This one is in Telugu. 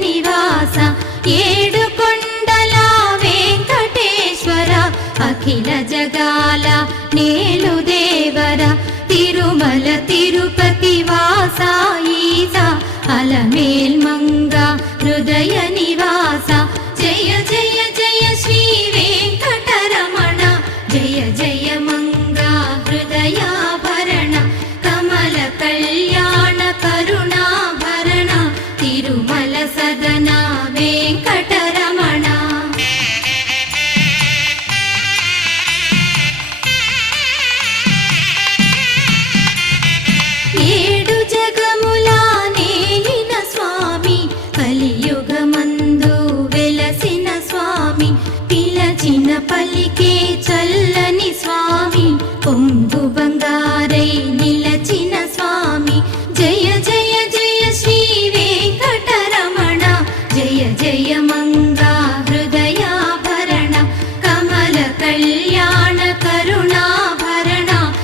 నివాస ఏడు కొండల వెంకటేశ్వర అఖిల జగాల నేలు దేవర తిరుమల తిరుపతి వాస ఈస అలమేల్ మంగ హృదయ నివాస జయ జయ జయ శ్రీ వెంకటరమణ జయ జయ మంగ హృదయాభరణ కమల కళ్యాణ కరుణాభరణ తిరుమల సదన వెంకటరమణ ఏడు జగముల నేలిన స్వామి కలియుగమందు వెలసిన స్వామి పిలచిన పలికే చల్ల